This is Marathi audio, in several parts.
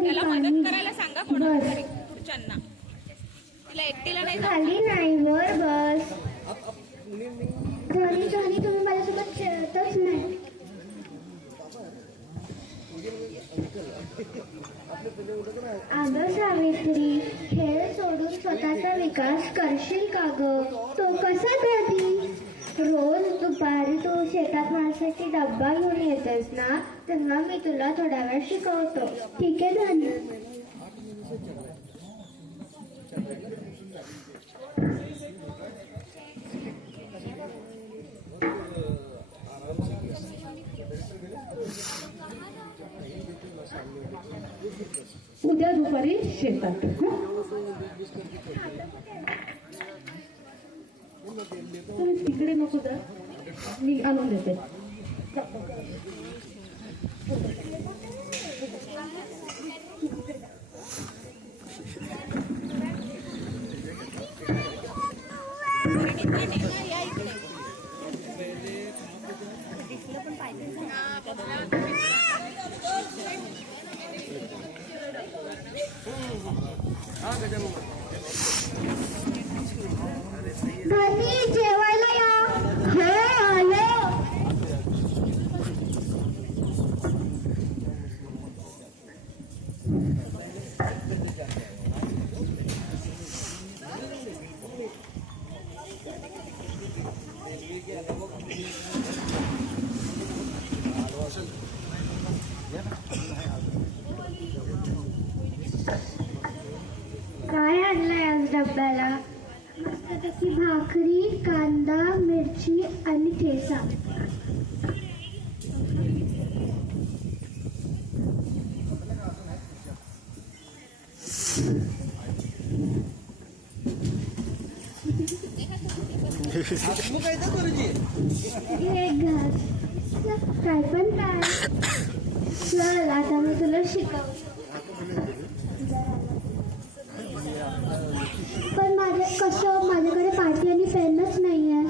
त्याला मदत करायला सांगा कोणाला पुढच्यांना. तिला एकटीला नाही. खाली नाही वर बस. धनी धनी तुम्ही माझ्यासोबत खेळतच नाही. अगं सावित्री, खेळ सोडून स्वतःचा विकास करशील का ग? तो कसा धनी? रोज दुपारी तू शेतात माझ्यासाठी डब्बा घेऊन येतेस ना, तेव्हा मी तुला थोडा वेळ शिकवतो. ठीक आहे धनी? उद्या दुपारी शेतात. तिकडे नको जा, मी आणून देते. धनी जेवायला या. हो आलो. काय आणलंय आज डब्याला? मस्तपैकी भाकरी, कांदा, मिरची आणि ठेचा. एक घास. काय पण काय. चल आता मी तुला शिकवतो. पण माझ्याकडे पाटी आणि पेनच नाहीये.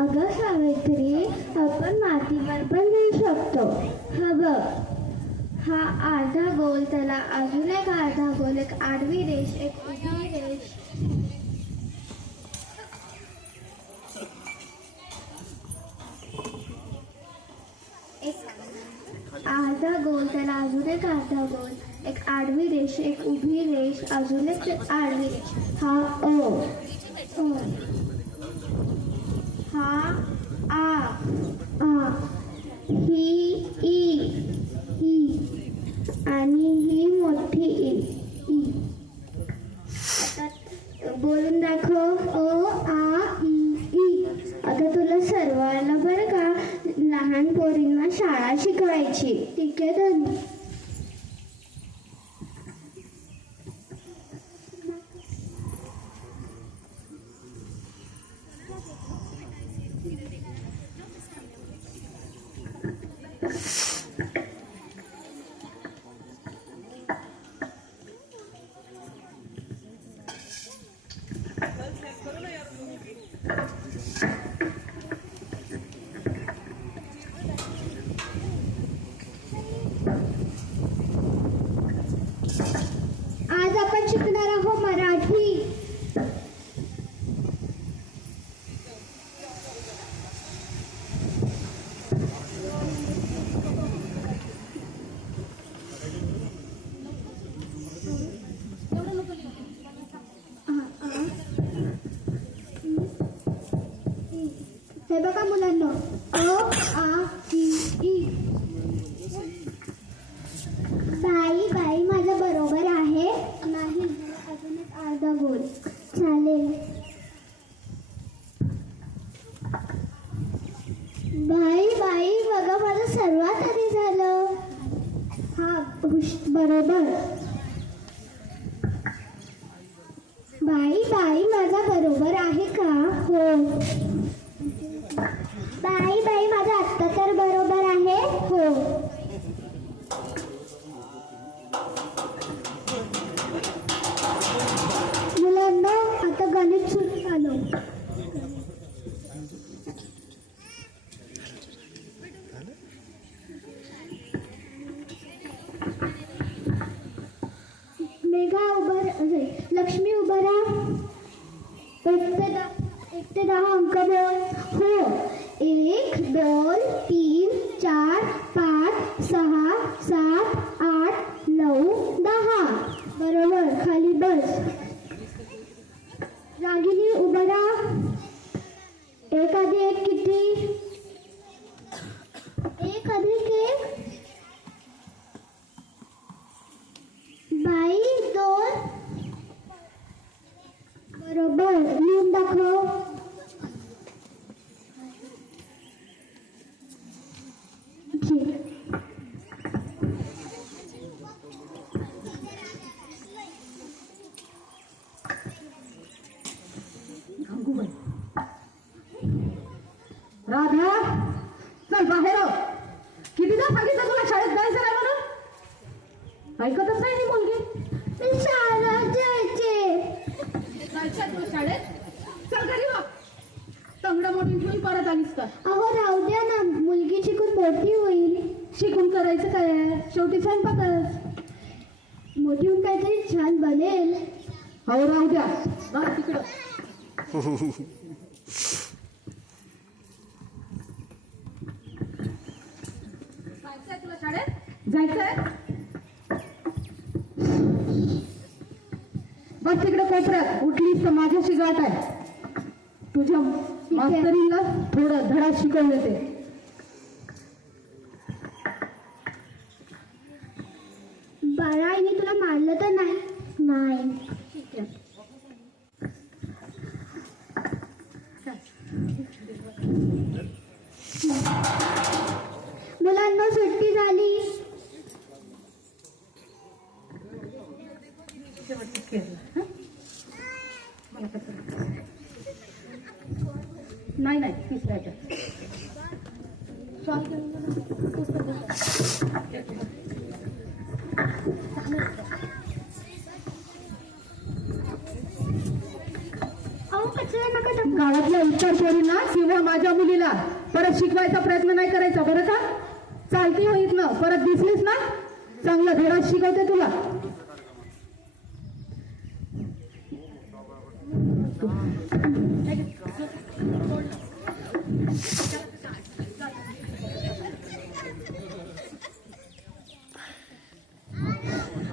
अगं सावित्री, आपण मातीवर पण लिहू शकतो. हा बघ, हा अर्धा गोल, त्याला अजून एक अर्धा गोल, एक आडवी रेष, एक उभी रेष. एक अर्धा गोल, त्याला अजून एक अर्धा गोल, एक आडवी रेष, एक उभी रेष, अजून एक आडवी रेष. हा ओ. हा आ. ही ई आणि ही मोठी ई. आता बोलून दाखव. ओ आ ई. आता तुला सर्व आलं बरं का? लहान पोरींना शाळा शिकवायची. ठीक आहे धनी? आज आपण शिकणार आहोत मराठी. हे बघा मुलांना, अ आ ई. बाई बाई माझं बरोबर आहे. नाही, अजून एक अर्धा गोल. चालेल. बाई बाई बघा, माझं सर्वात आधी झालं. हा बरोबर. बाई बाई माझा बरोबर आहे का? हो. बाई बाई माझा आत्ता तर बरोबर आहे. हो. मुलांना आता गणित सुरू झालं. लक्ष्मी उभा राहा. 1 ते 10 अंक बोल. हो. 1 2 3 4 5 6 7 8 9 10. बरोबर. खाली बस. रागिनी उभा राहा. 1 + 1 किती? 1 + 1 बाई 2. बरोबर. लिहून दाखव. ठीक. राधा, चल बाहेर हो. कितीदा सांगितलं तुला शाळेत जायचं नाही म्हणून? ऐकतच नाही ही मुलगी. मी शाळेत जायचे. जायचं तू शाळेत? चल घरी हो. तंगड मोडून घेऊन परत आलीस का? अहो राहू द्या ना, मुलगी शिकून मोठी होईल. शिकून करायचं काय आहे? शेवटी स्वयंपाकच. मोठी होऊन काहीतरी छान बनेल. हो राहू द्या. बघ तिकडं. जायचंय तुला शाळेत? जायचंय? बस तिकडे कोपऱ्यात. उठलीस तर माझ्याशी गाठ आहे. तुझ्या मास्तरीला थोडं धडा शिकवले ते. बाळा, आईने तुला मारलं तर नाही? नाही. ठीक आहे. मुलांना सुट्टी झाली. नाही नाही तिसऱ्याच्या. अहो कचरा नका टाकू. गावातल्या इतर पोरींना किंवा माझ्या मुलीला परत शिकवायचा प्रयत्न नाही करायचा बरं का? चालती हो इथनं. परत दिसलीस ना, चांगला धडा शिकवते तुला.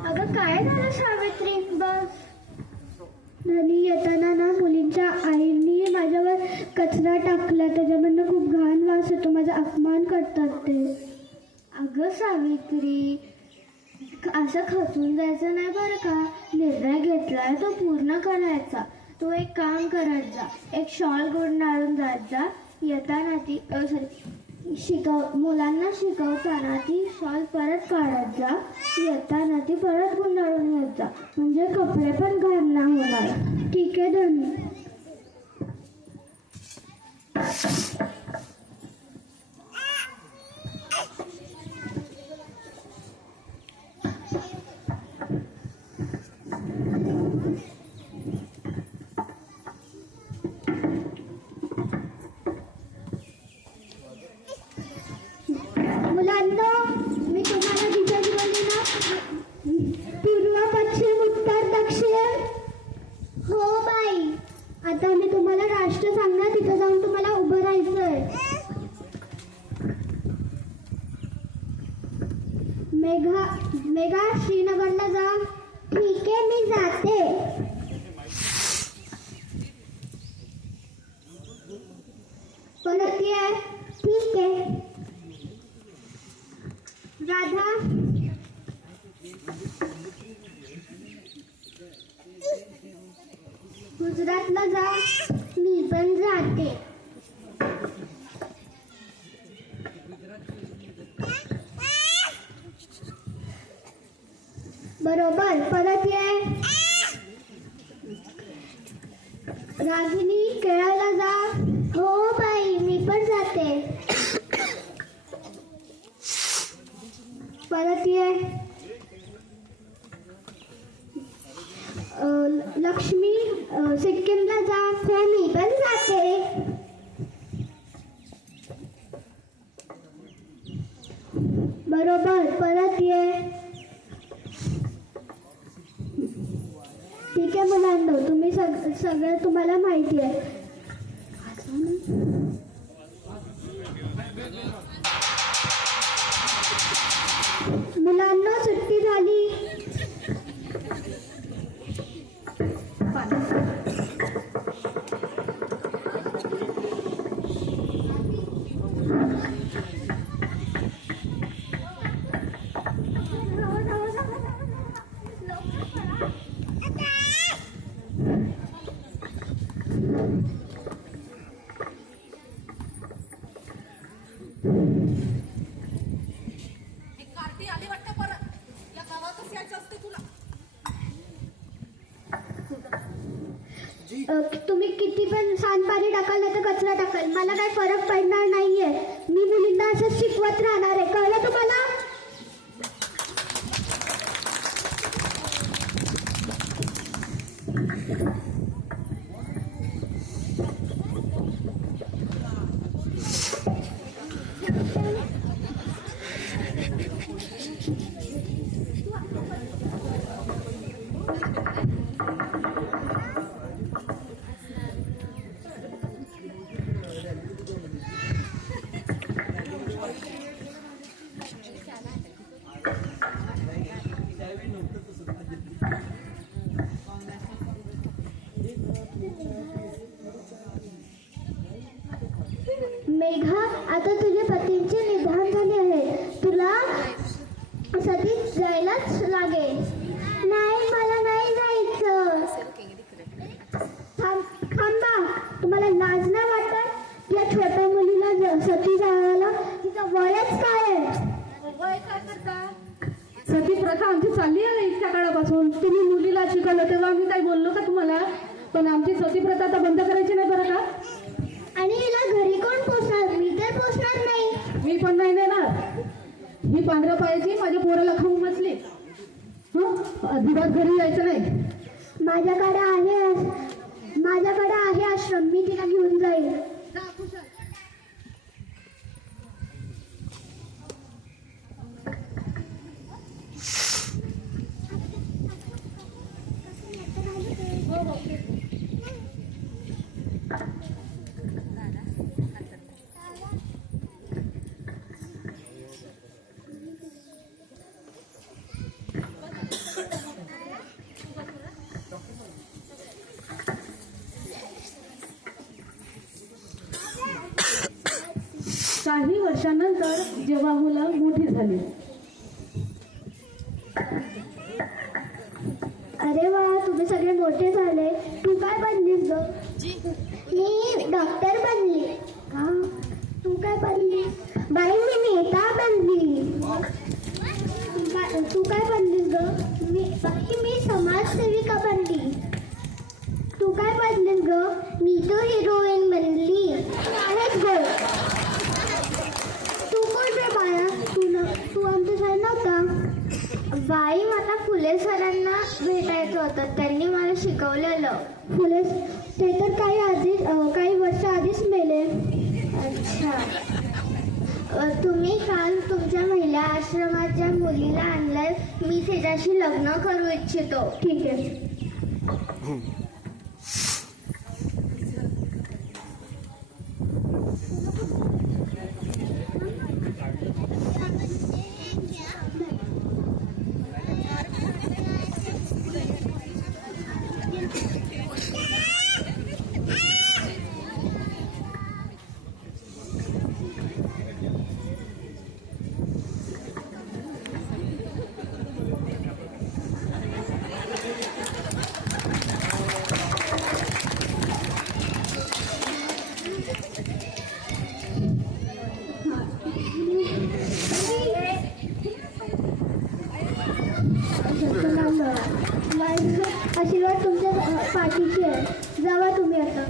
अगं काय झालं सावित्री? बस. धनी येताना ना मुलींच्या आईनी माझ्यावर कचरा टाकला. त्याच्यामधनं खूप घाण वास येतो. माझा अपमान करतात ते. अगं सावित्री, असं खचून जायचं नाही बरं का. निर्णय घेतलाय तो पूर्ण करायचा. तू एक काम करत जा. एक शॉल गुंडाळून जात जा. येताना ती मुलांना शिकवताना ती शॉल परत काढत जा. येताना ती परत गुंडाळून येत जा. म्हणजे कपडे पण घाण नाही होणार. ठीक आहे धनी? मुलांना मी तुम्हाला डिटेल्स बोलली ना, पूर्व पश्चिम उत्तर दक्षिण. हो बाई. आता मी तुम्हाला राष्ट्र सांगणार. तिथं जाऊन तुम्हाला उभं राहायचंय. मेघा श्रीनगरला जा. ठीक आहे, मी जाते. परत ये. ठीक आहे. राधा, गुजरातला जा. मी पण जाते. बरोबर. परत ये. रागिनी, केरळला जा. हो बाई, मी पण जाते. परत ये. लक्ष्मी, सिक्कीमला जा. हो, मी पण जाते. बरोबर. परत ये. मुलांनो, तुम्ही सगळं तुम्हाला माहिती आहे. मुलांना सुट्टी झाली. तुम्ही किती पण सांडपाणी टाकाल नाही तर कचरा टाकाल, मला काही फरक पडणार नाहीये. मी मुलींना असंच शिकवत राहणार आहे. कळलं तुम्हाला? मेघा, आता तुझ्या पतींचे निधन झाले आहे. तुला सतीच जायलाच लागेल. नाही, मला नाही जायचं. थांबा, तुम्हाला लाज नाही वाटत? या छोट्या मुलीला सती जायला तिचं वयच काय आहे? वय काय करता? सती प्रथा आमची चालली आहे इतक्या काळापासून. तुम्ही मुलीला शिकवलं तेव्हा आम्ही काही बोललो का तुम्हाला? पण आमची सती प्रथा आता बंद करायची नाही बरं का? आणि हिला घरी कोण पोचणार? मी तर पोचणार नाही. मी पण नाही देणार. ही पांढऱ्या पायाची माझ्या पोराला खाऊन बसली. अजिबात घरी यायचं नाही. माझ्याकडे आहे आश्रम, मी तिला घेऊन जाईल. काही वर्षानंतर जेव्हा मुलं मोठी झाली. अरे वा, तुम्ही सगळे मोठे झाले. तू काय बनलीस ग? मी डॉक्टर बनली. हा, तू काय बनली? बाई, मी नेता बनली. तू काय बनलीस ग? मी समाजसेविका बनली. तू काय बनलीस ग? मी तो हिरोईन बनली. आहेच गोड. तू कोण रे बाळा? तू आमच्या शाळेत नव्हता? बाई, मला फुले सरांना भेटायचं होतं. त्यांनी मला शिकवलेलं. फुले ते तर काही वर्ष आधीच मेले. अच्छा. तुम्ही काल तुमच्या महिला आश्रमाच्या मुलीला आणलंय. मी तिच्याशी लग्न करू इच्छितो. ठीक आहे. आशीर्वाद तुमच्या पाठीशी आहे. जावा तुम्ही आता.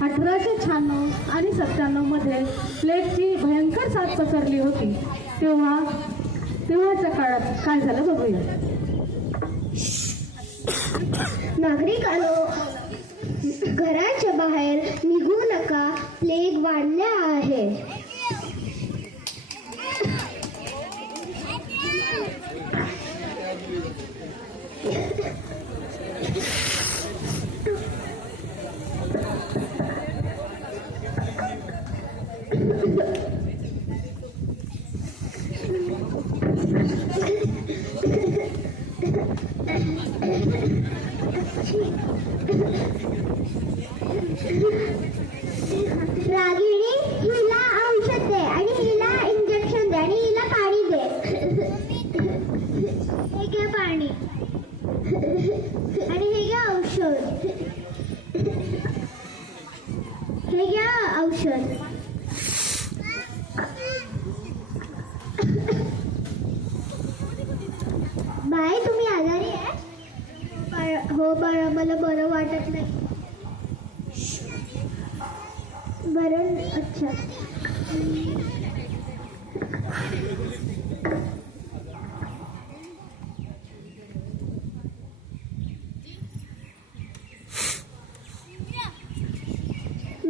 1896 आणि 97 मध्ये प्लेगची भयंकर साथ पसरली होती. तेव्हाच्या काळात काय झालं बघूया. नागरिकांनो, घराच्या बाहेर निघू नका. प्लेग वाढला आहे. रागिणी हिला औषध दे आणि हिला इंजेक्शन दे आणि हिला पाणी दे. हे घ्या पाणी आणि हे घ्या औषध. हे घ्या औषध. बाय तुम्ही आजारी आहे? हो बाळा मला बरं वाटत नाही. बरं अच्छा.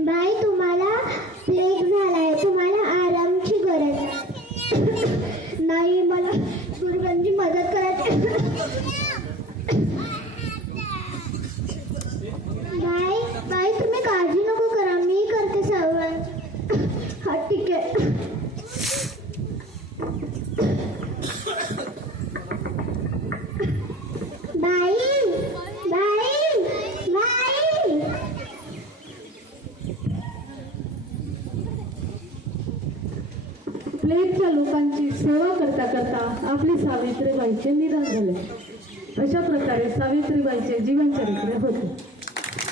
बाई तुम्हाला प्लेग झालाय, तुम्हाला आरामची गरज आहे. नाही मला दुर्गांची मदत करायची. बाई बाई तुम्ही काळजी नको करा, मी करते सर्वांची. हा ठीक आहे. बाई बाई बाई. प्लेगच्या लोकांची सेवा करता करता आपली सावित्रीबाईंचे निधन झाले. अशा प्रकारे सावित्रीबाईंचे जीवनचरित्र होते.